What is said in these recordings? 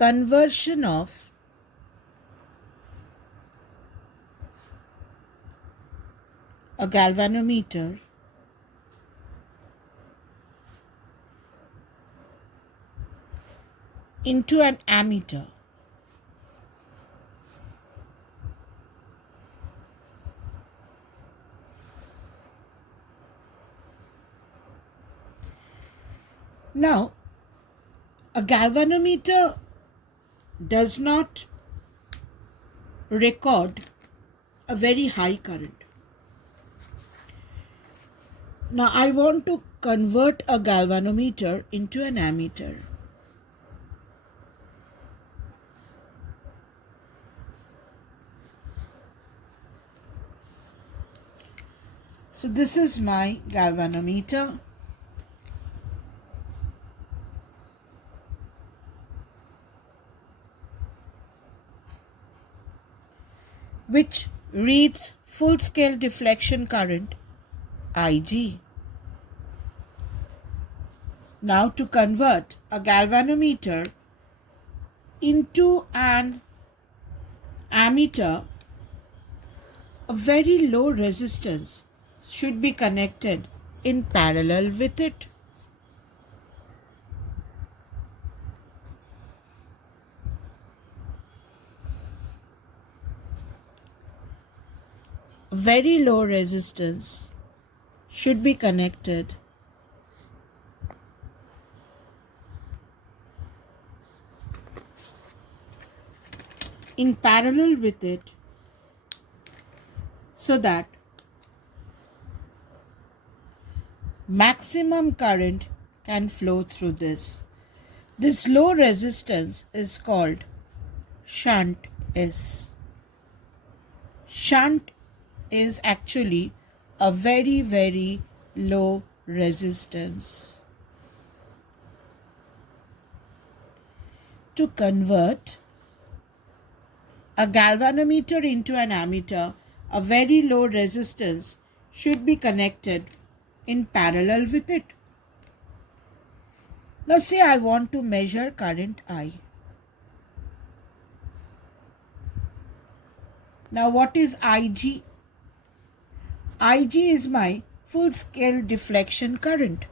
conversion of a galvanometer into an ammeter. Now, a galvanometer does not record a very high current. Now, I want to convert a galvanometer into an ammeter. So, this is my galvanometer. Which reads full-scale deflection current Ig. Now to convert a galvanometer into an ammeter, a very low resistance should be connected in parallel with it. Very low resistance should be connected in parallel with it so that maximum current can flow through this. This low resistance is called shunt S. Shunt is actually a very, very low resistance. To convert a galvanometer into an ammeter, a very low resistance should be connected in parallel with it. Now say I want to measure current I. Now what is Ig? Ig is my full-scale deflection current.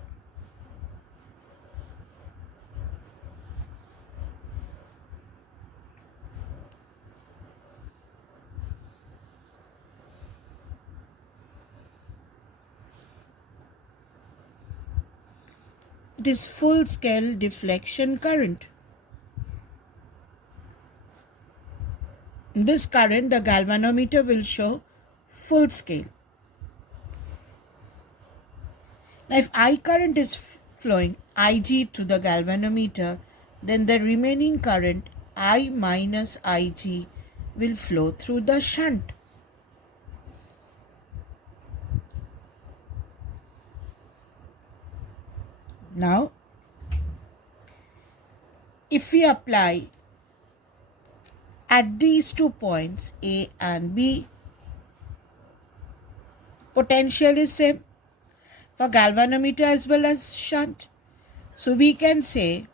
It is full-scale deflection current. In this current, the galvanometer will show full scale. Now, if I current is flowing Ig through the galvanometer, then the remaining current I minus Ig will flow through the shunt. Now, if we apply at these 2 points A and B, potential is same for galvanometer as well as shunt. So we can say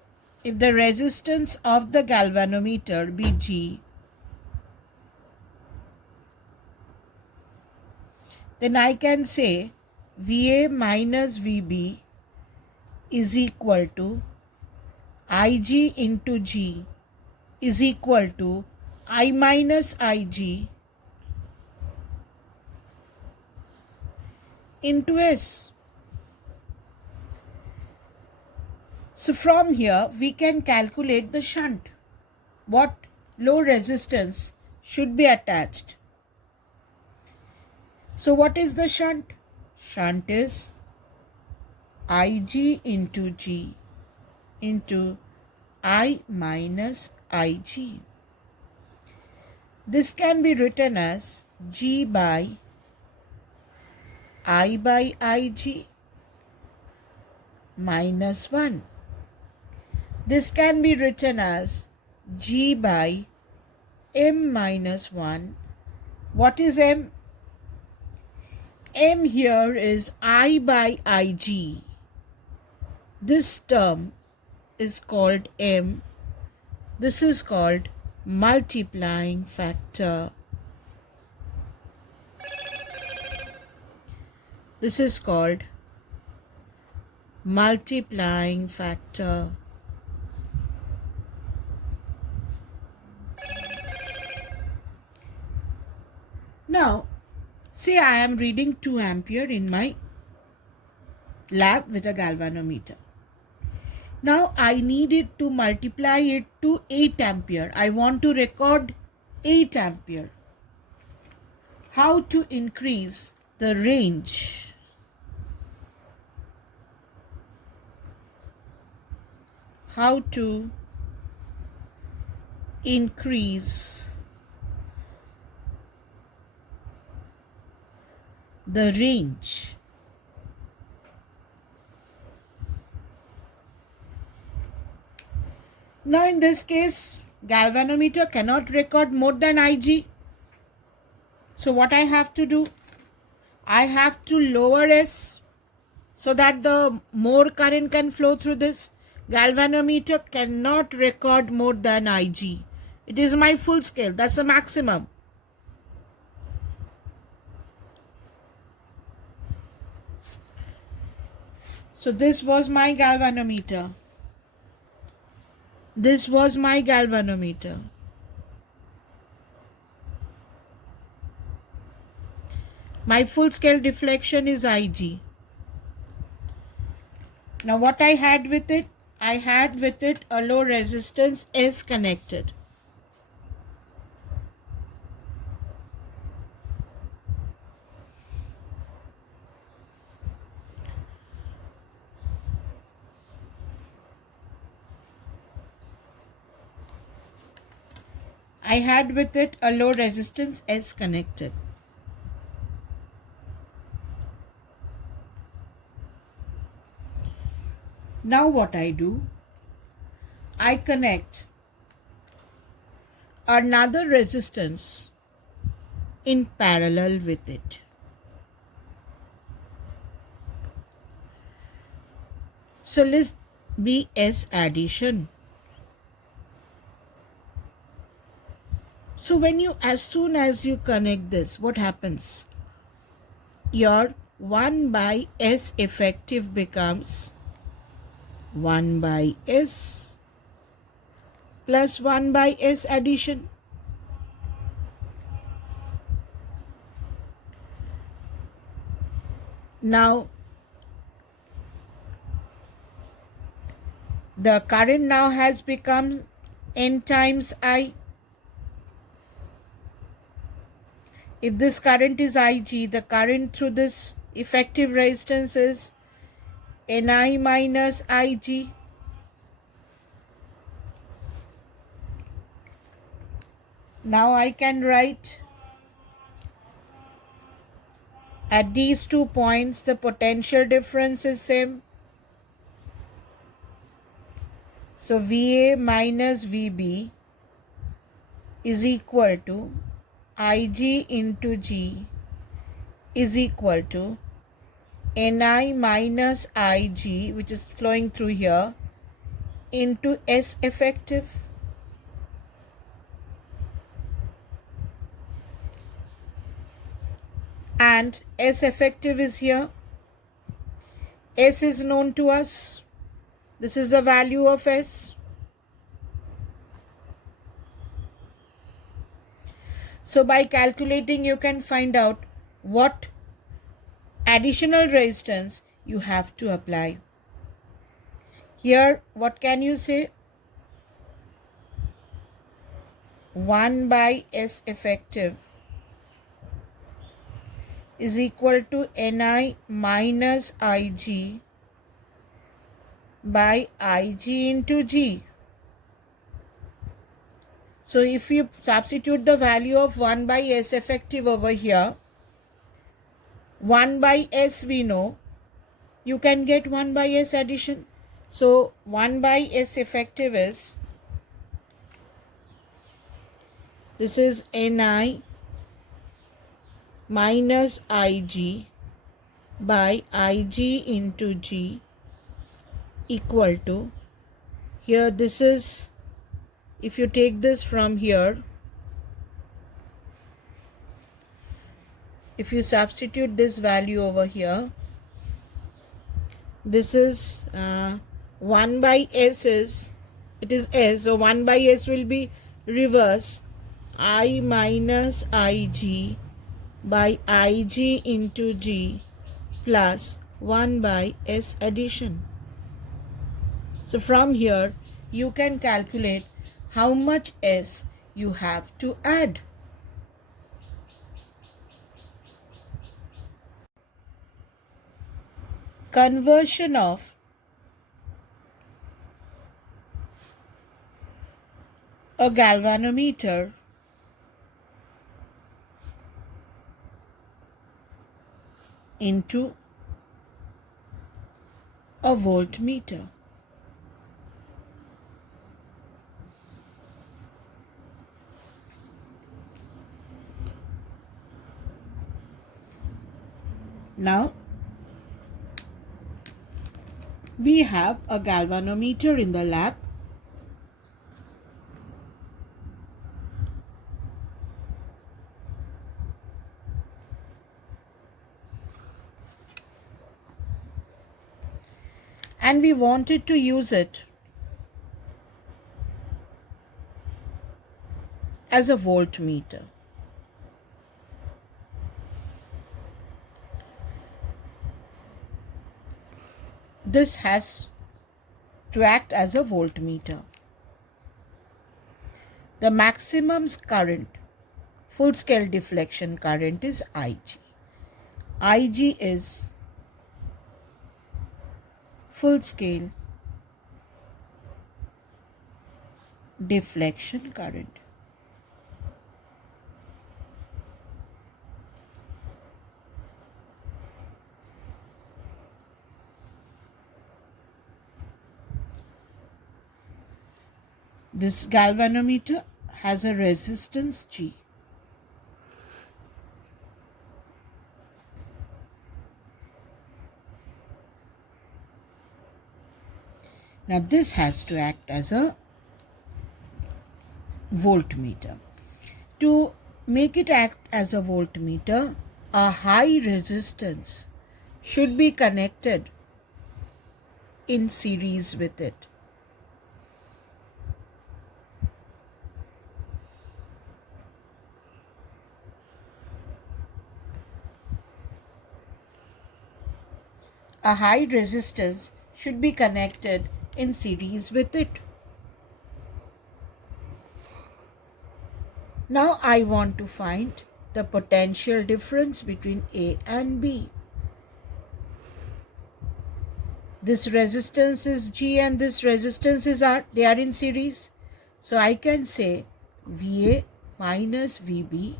if the resistance of the galvanometer be G, then I can say VA minus VB is equal to Ig into G is equal to I minus Ig into S. So from here we can calculate the shunt. What low resistance should be attached. So what is the shunt? Shunt is Ig into G into I minus Ig. This can be written as G by I by Ig minus 1. This can be written as G by M minus 1. What is M? M here is I by Ig. This term is called M This is called multiplying factor. This is called multiplying factor. Now, say I am reading 2 ampere in my lab with a galvanometer. Now I need it to multiply it to 8 ampere. I want to record 8 ampere. How to increase the range? How to increase the range? Now in this case, galvanometer cannot record more than Ig. So what I have to do? I have to lower S so that the more current can flow through this. Galvanometer cannot record more than Ig. It is my full scale. That's the maximum. So this was my galvanometer. This was my galvanometer. My full scale deflection is Ig. Now what I had with it? I had with it a low resistance S connected. I had with it a low resistance S connected. Now what I do? I connect another resistance in parallel with it. So let's be S addition. So as soon as you connect this, what happens? Your 1 by S effective becomes 1 by S plus 1 by S addition. Now, the current now has become N times I. If this current is Ig, the current through this effective resistance is Ni minus Ig. Now I can write at these 2 points the potential difference is same. So Va minus Vb is equal to Ig into G is equal to Ni minus Ig, which is flowing through here, into S effective. And S effective is here. S is known to us. This is the value of S. So by calculating, you can find out what additional resistance you have to apply. Here, what can you say? 1 by S effective is equal to Ni minus Ig by Ig into G. So if you substitute the value of 1 by S effective over here, 1 by S we know, you can get 1 by S addition. So 1 by S effective is, this is Ni minus Ig by Ig into G equal to, here this is if you take this from here, if you substitute this value over here, this is 1 by s is, it is s, so 1 by s will be reverse, I minus ig by ig into g plus 1 by s addition. So from here you can calculate how much s you have to add. Conversion of a galvanometer into a voltmeter. Now we have a galvanometer in the lab. And we wanted to use it as a voltmeter. This has to act as a voltmeter. The maximum current, full scale deflection current, is Ig. Ig is full scale deflection current. This galvanometer has a resistance G. Now this has to act as a voltmeter. To make it act as a voltmeter, a high resistance should be connected in series with it. A high resistance should be connected in series with it. Now I want to find the potential difference between A and B. This resistance is G and this resistance is R. They are in series. So I can say VA minus VB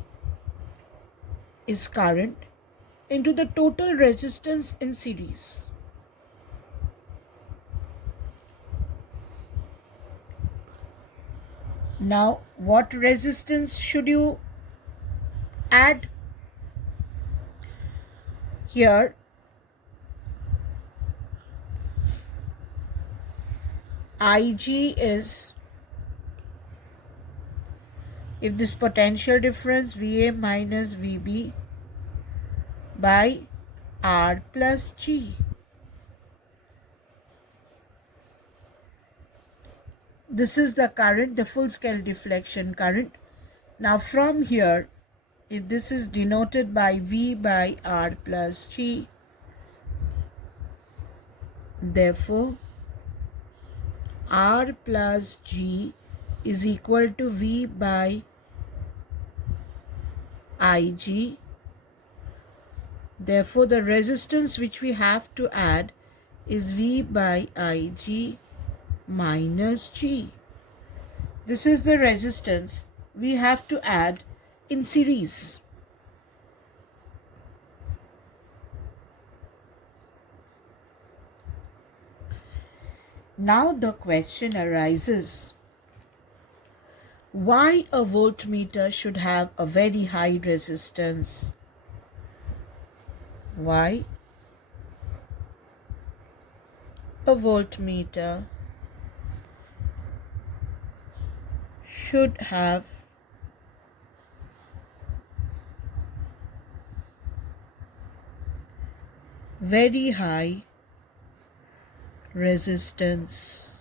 is current into the total resistance in series. Now, what resistance should you add? Here, Ig is, if this potential difference VA minus VB by R plus G. This is the current, the full scale deflection current. Now from here, if this is denoted by V by R plus G, therefore R plus G is equal to V by Ig. Therefore, the resistance which we have to add is V by Ig minus G. This is the resistance we have to add in series. Now the question arises, why a voltmeter should have a very high resistance? Why a voltmeter should have very high resistance.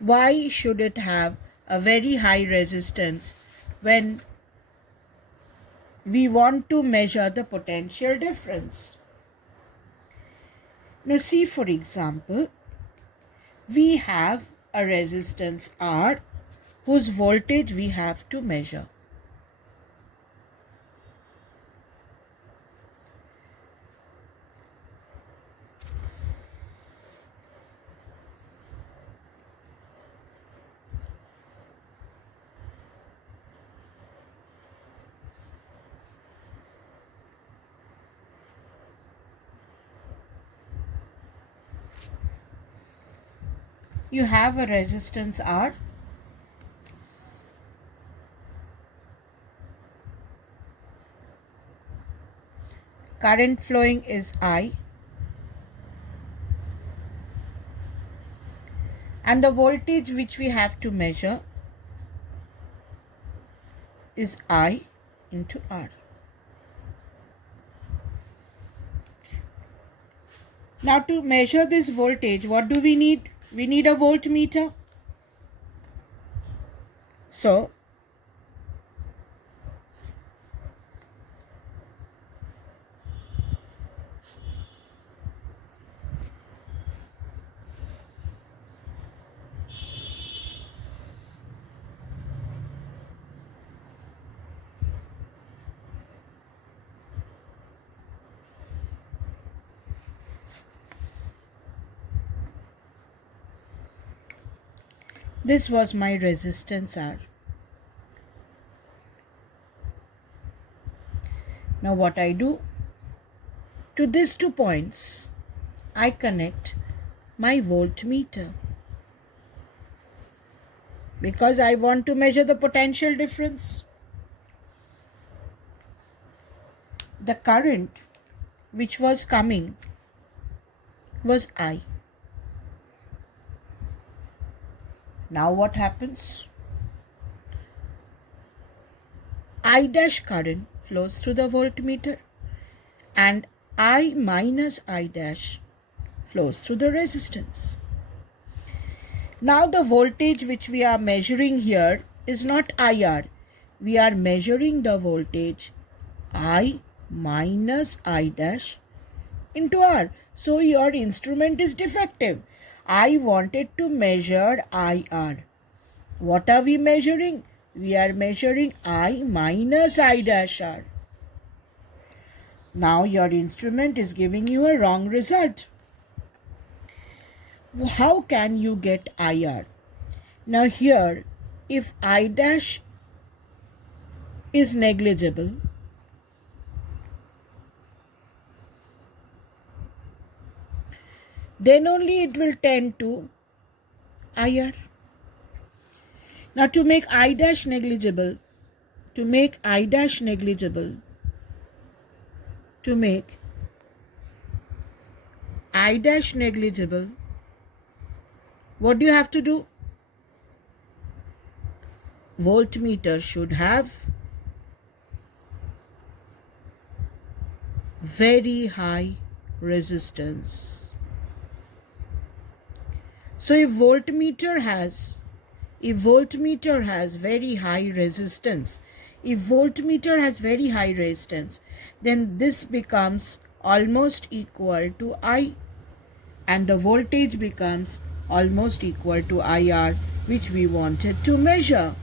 Why should it have a very high resistance when we want to measure the potential difference? Now see, for example, we have a resistance R whose voltage we have to measure. You have a resistance R. Current flowing is I. And the voltage which we have to measure is I into R. Now to measure this voltage, what do we need? We need a voltmeter. So this was my resistance R. Now what I do? To these 2 points, I connect my voltmeter because I want to measure the potential difference. The current which was coming was I. Now what happens? I dash current flows through the voltmeter and I minus I dash flows through the resistance. Now the voltage which we are measuring here is not IR. We are measuring the voltage I minus I dash into R. So your instrument is defective. I wanted to measure IR. What are we measuring? We are measuring I minus I dash R. Now your instrument is giving you a wrong result. How can you get IR? Now here, if I dash is negligible, then only it will tend to IR. Now to make I dash negligible, to make I dash negligible, what do you have to do? Voltmeter should have very high resistance. So if voltmeter has very high resistance, then this becomes almost equal to I, and the voltage becomes almost equal to IR, which we wanted to measure.